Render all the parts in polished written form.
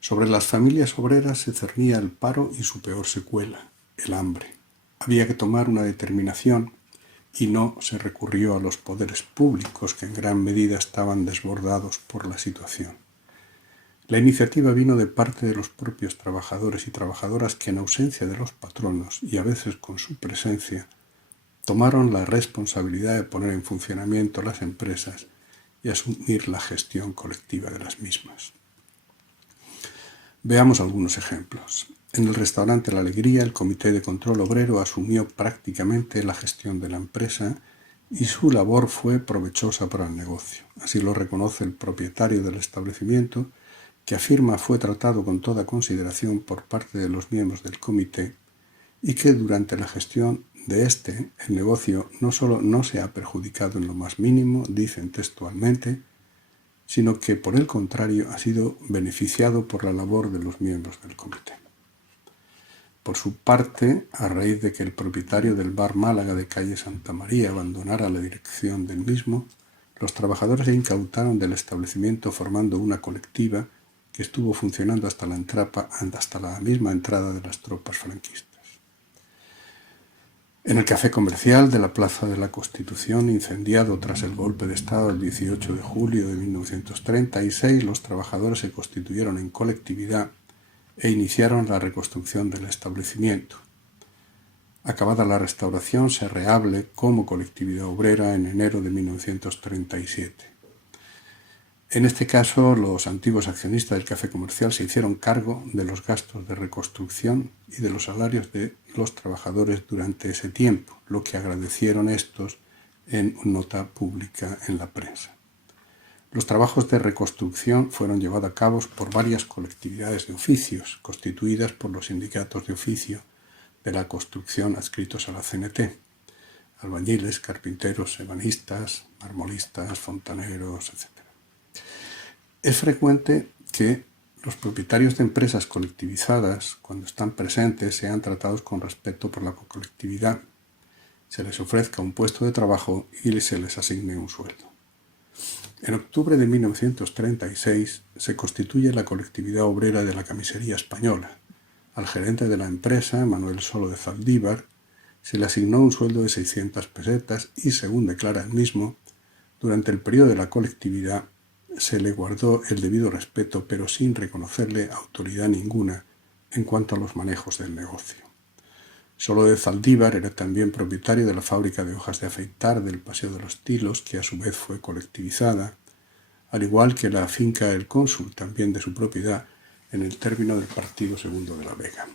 Sobre las familias obreras se cernía el paro y su peor secuela, el hambre. Había que tomar una determinación y no se recurrió a los poderes públicos, que en gran medida estaban desbordados por la situación. La iniciativa vino de parte de los propios trabajadores y trabajadoras que, en ausencia de los patronos y a veces con su presencia, tomaron la responsabilidad de poner en funcionamiento las empresas y asumir la gestión colectiva de las mismas. Veamos algunos ejemplos. En el restaurante La Alegría, el Comité de Control Obrero asumió prácticamente la gestión de la empresa y su labor fue provechosa para el negocio. Así lo reconoce el propietario del establecimiento, que afirma fue tratado con toda consideración por parte de los miembros del comité y que durante la gestión de el negocio no solo no se ha perjudicado en lo más mínimo, dicen textualmente, sino que por el contrario ha sido beneficiado por la labor de los miembros del comité. Por su parte, a raíz de que el propietario del bar Málaga de calle Santa María abandonara la dirección del mismo, los trabajadores se incautaron del establecimiento formando una colectiva que estuvo funcionando hasta la misma entrada de las tropas franquistas. En el café comercial de la Plaza de la Constitución, incendiado tras el golpe de Estado el 18 de julio de 1936, los trabajadores se constituyeron en colectividad e iniciaron la reconstrucción del establecimiento. Acabada la restauración, se reabre como colectividad obrera en enero de 1937. En este caso, los antiguos accionistas del café comercial se hicieron cargo de los gastos de reconstrucción y de los salarios de los trabajadores durante ese tiempo, lo que agradecieron estos en nota pública en la prensa. Los trabajos de reconstrucción fueron llevados a cabo por varias colectividades de oficios, constituidas por los sindicatos de oficio de la construcción adscritos a la CNT: albañiles, carpinteros, ebanistas, marmolistas, fontaneros, etc. Es frecuente que los propietarios de empresas colectivizadas, cuando están presentes, sean tratados con respeto por la colectividad, se les ofrezca un puesto de trabajo y se les asigne un sueldo. En octubre de 1936 se constituye la colectividad obrera de la Camisería Española. Al gerente de la empresa, Manuel Solo de Zaldívar, se le asignó un sueldo de 600 pesetas y, según declara él mismo, durante el periodo de la colectividad se le guardó el debido respeto, pero sin reconocerle autoridad ninguna en cuanto a los manejos del negocio. Solo de Zaldívar era también propietario de la fábrica de hojas de afeitar del Paseo de los Tilos, que a su vez fue colectivizada, al igual que la finca El Cónsul, también de su propiedad, en el término del Partido Segundo de la Vega.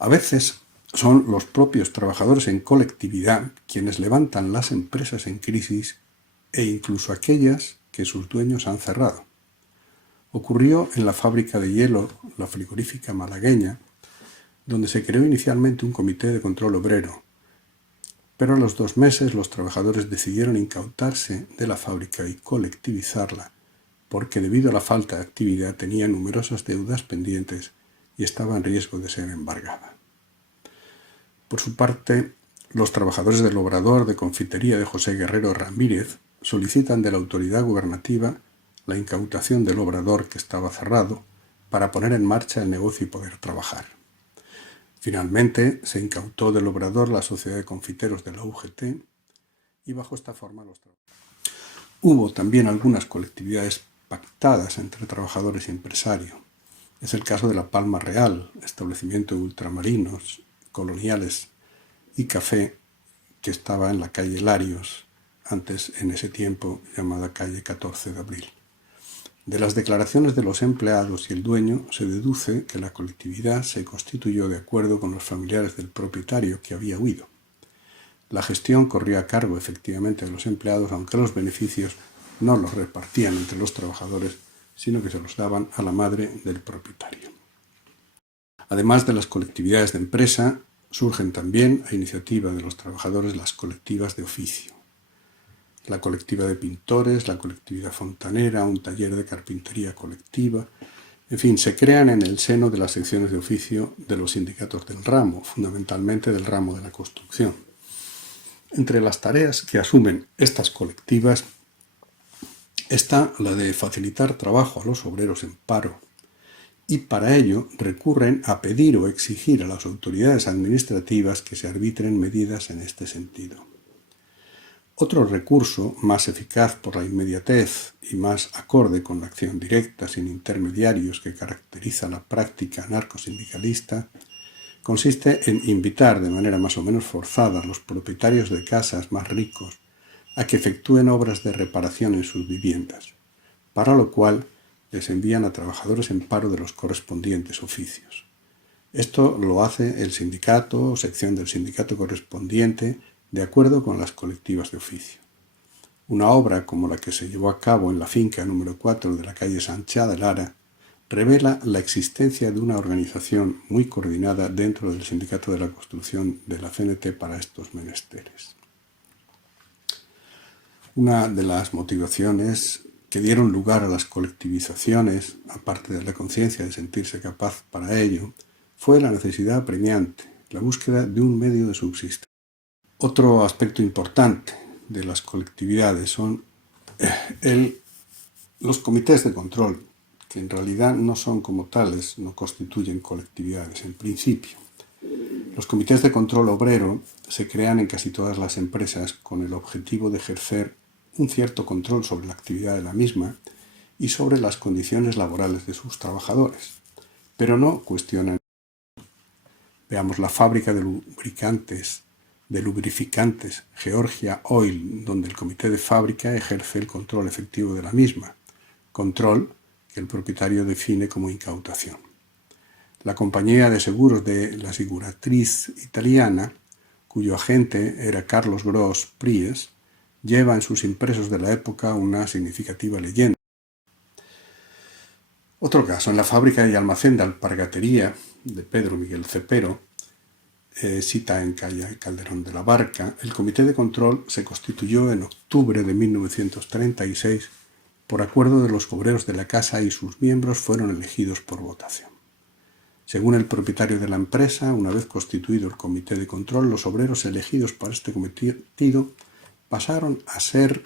A veces son los propios trabajadores en colectividad quienes levantan las empresas en crisis e incluso aquellas que sus dueños han cerrado. Ocurrió en la fábrica de hielo, la frigorífica malagueña, donde se creó inicialmente un comité de control obrero, pero a los 2 meses los trabajadores decidieron incautarse de la fábrica y colectivizarla, porque debido a la falta de actividad tenía numerosas deudas pendientes y estaba en riesgo de ser embargada. Por su parte, los trabajadores del Obrador de Confitería de José Guerrero Ramírez solicitan de la autoridad gubernativa la incautación del obrador, que estaba cerrado, para poner en marcha el negocio y poder trabajar. Finalmente, se incautó del obrador la Sociedad de Confiteros de la UGT y bajo esta forma los trabajadores. Hubo también algunas colectividades pactadas entre trabajadores y empresarios. Es el caso de la Palma Real, establecimiento de ultramarinos, coloniales y café, que estaba en la calle Larios, antes en ese tiempo llamada calle 14 de Abril. De las declaraciones de los empleados y el dueño se deduce que la colectividad se constituyó de acuerdo con los familiares del propietario, que había huido. La gestión corrió a cargo efectivamente de los empleados, aunque los beneficios no los repartían entre los trabajadores, sino que se los daban a la madre del propietario. Además de las colectividades de empresa, surgen también, a iniciativa de los trabajadores, las colectivas de oficio. la colectiva de pintores, la colectividad fontanera, un taller de carpintería colectiva. En fin, se crean en el seno de las secciones de oficio de los sindicatos del ramo, fundamentalmente del ramo de la construcción. Entre las tareas que asumen estas colectivas está la de facilitar trabajo a los obreros en paro, y para ello recurren a pedir o exigir a las autoridades administrativas que se arbitren medidas en este sentido. Otro recurso, más eficaz por la inmediatez y más acorde con la acción directa sin intermediarios que caracteriza la práctica anarcosindicalista, consiste en invitar de manera más o menos forzada a los propietarios de casas más ricos a que efectúen obras de reparación en sus viviendas, para lo cual les envían a trabajadores en paro de los correspondientes oficios. Esto lo hace el sindicato o sección del sindicato correspondiente de acuerdo con las colectivas de oficio. Una obra como la que se llevó a cabo en la finca número 4 de la calle Sanchá de Lara revela la existencia de una organización muy coordinada dentro del sindicato de la construcción de la CNT para estos menesteres. Una de las motivaciones que dieron lugar a las colectivizaciones, aparte de la conciencia de sentirse capaz para ello, fue la necesidad apremiante, la búsqueda de un medio de subsistencia. Otro aspecto importante de las colectividades son los comités de control, que en realidad no son como tales, no constituyen colectividades en principio. Los comités de control obrero se crean en casi todas las empresas con el objetivo de ejercer un cierto control sobre la actividad de la misma y sobre las condiciones laborales de sus trabajadores, pero no cuestionan. Veamos la fábrica de lubrificantes Georgia Oil, donde el comité de fábrica ejerce el control efectivo de la misma, control que el propietario define como incautación. La compañía de seguros de la Asicuratriz italiana, cuyo agente era Carlos Gros Pries, lleva en sus impresos de la época una significativa leyenda. Otro caso, en la fábrica y almacén de alpargatería de Pedro Miguel Cepero, cita en calle Calderón de la Barca, el comité de control se constituyó en octubre de 1936 por acuerdo de los obreros de la casa y sus miembros fueron elegidos por votación. Según el propietario de la empresa, una vez constituido el comité de control, los obreros elegidos para este cometido pasaron a ser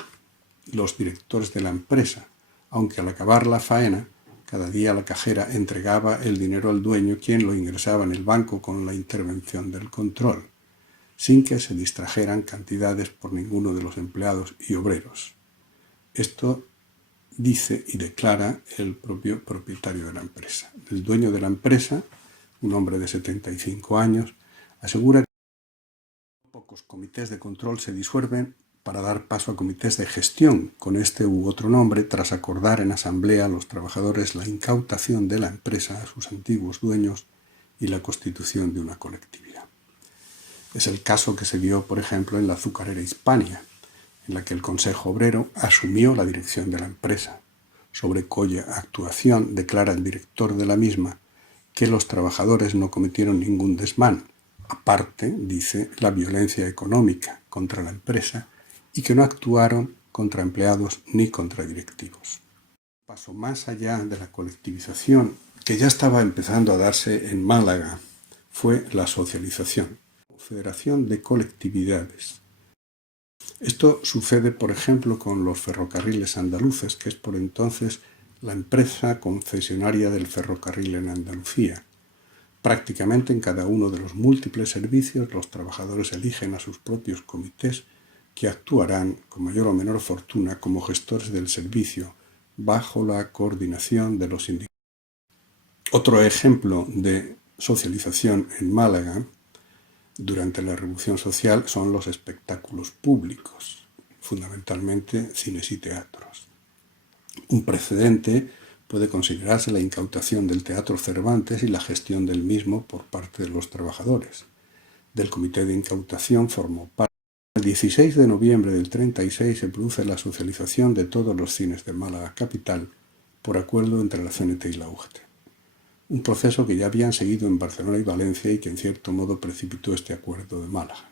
los directores de la empresa, aunque al acabar la faena, cada día la cajera entregaba el dinero al dueño, quien lo ingresaba en el banco con la intervención del control, sin que se distrajeran cantidades por ninguno de los empleados y obreros. Esto dice y declara el propio propietario de la empresa. El dueño de la empresa, un hombre de 75 años, asegura que pocos comités de control se disuelven para dar paso a comités de gestión, con este u otro nombre, tras acordar en asamblea a los trabajadores la incautación de la empresa a sus antiguos dueños y la constitución de una colectividad. Es el caso que se dio, por ejemplo, en la azucarera Hispania, en la que el Consejo Obrero asumió la dirección de la empresa, sobre cuya actuación declara el director de la misma que los trabajadores no cometieron ningún desmán, aparte, dice, la violencia económica contra la empresa, y que no actuaron contra empleados ni contra directivos. Un paso más allá de la colectivización, que ya estaba empezando a darse en Málaga, fue la socialización, Federación de Colectividades. Esto sucede, por ejemplo, con los ferrocarriles andaluces, que es por entonces la empresa concesionaria del ferrocarril en Andalucía. Prácticamente en cada uno de los múltiples servicios los trabajadores eligen a sus propios comités que actuarán con mayor o menor fortuna como gestores del servicio bajo la coordinación de los sindicatos. Otro ejemplo de socialización en Málaga durante la Revolución Social son los espectáculos públicos, fundamentalmente cines y teatros. Un precedente puede considerarse la incautación del Teatro Cervantes y la gestión del mismo por parte de los trabajadores. Del comité de incautación formó parte. El 16 de noviembre del 36 se produce la socialización de todos los cines de Málaga capital por acuerdo entre la CNT y la UGT. Un proceso que ya habían seguido en Barcelona y Valencia y que en cierto modo precipitó este acuerdo de Málaga.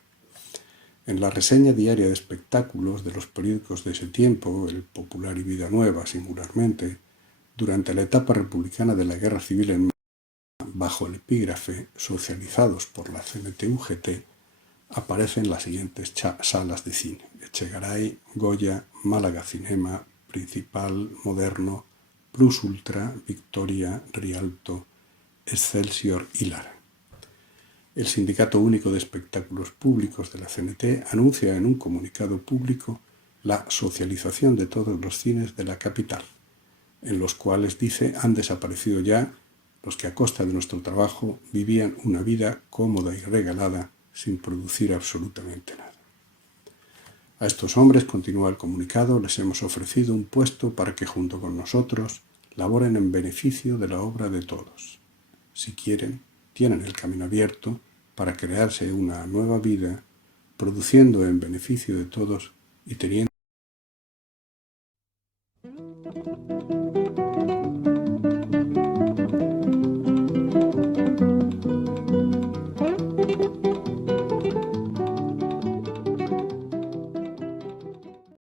En la reseña diaria de espectáculos de los periódicos de ese tiempo, El Popular y Vida Nueva singularmente, durante la etapa republicana de la Guerra Civil en Málaga, bajo el epígrafe «Socializados por la CNT-UGT», aparecen las siguientes salas de cine: Echegaray, Goya, Málaga Cinema, Principal, Moderno, Plus Ultra, Victoria, Rialto, Excelsior y Lara. El Sindicato Único de Espectáculos Públicos de la CNT anuncia en un comunicado público la socialización de todos los cines de la capital, en los cuales, dice, han desaparecido ya los que a costa de nuestro trabajo vivían una vida cómoda y regalada sin producir absolutamente nada. A estos hombres, continúa el comunicado, les hemos ofrecido un puesto para que junto con nosotros laboren en beneficio de la obra de todos. Si quieren, tienen el camino abierto para crearse una nueva vida, produciendo en beneficio de todos y teniendo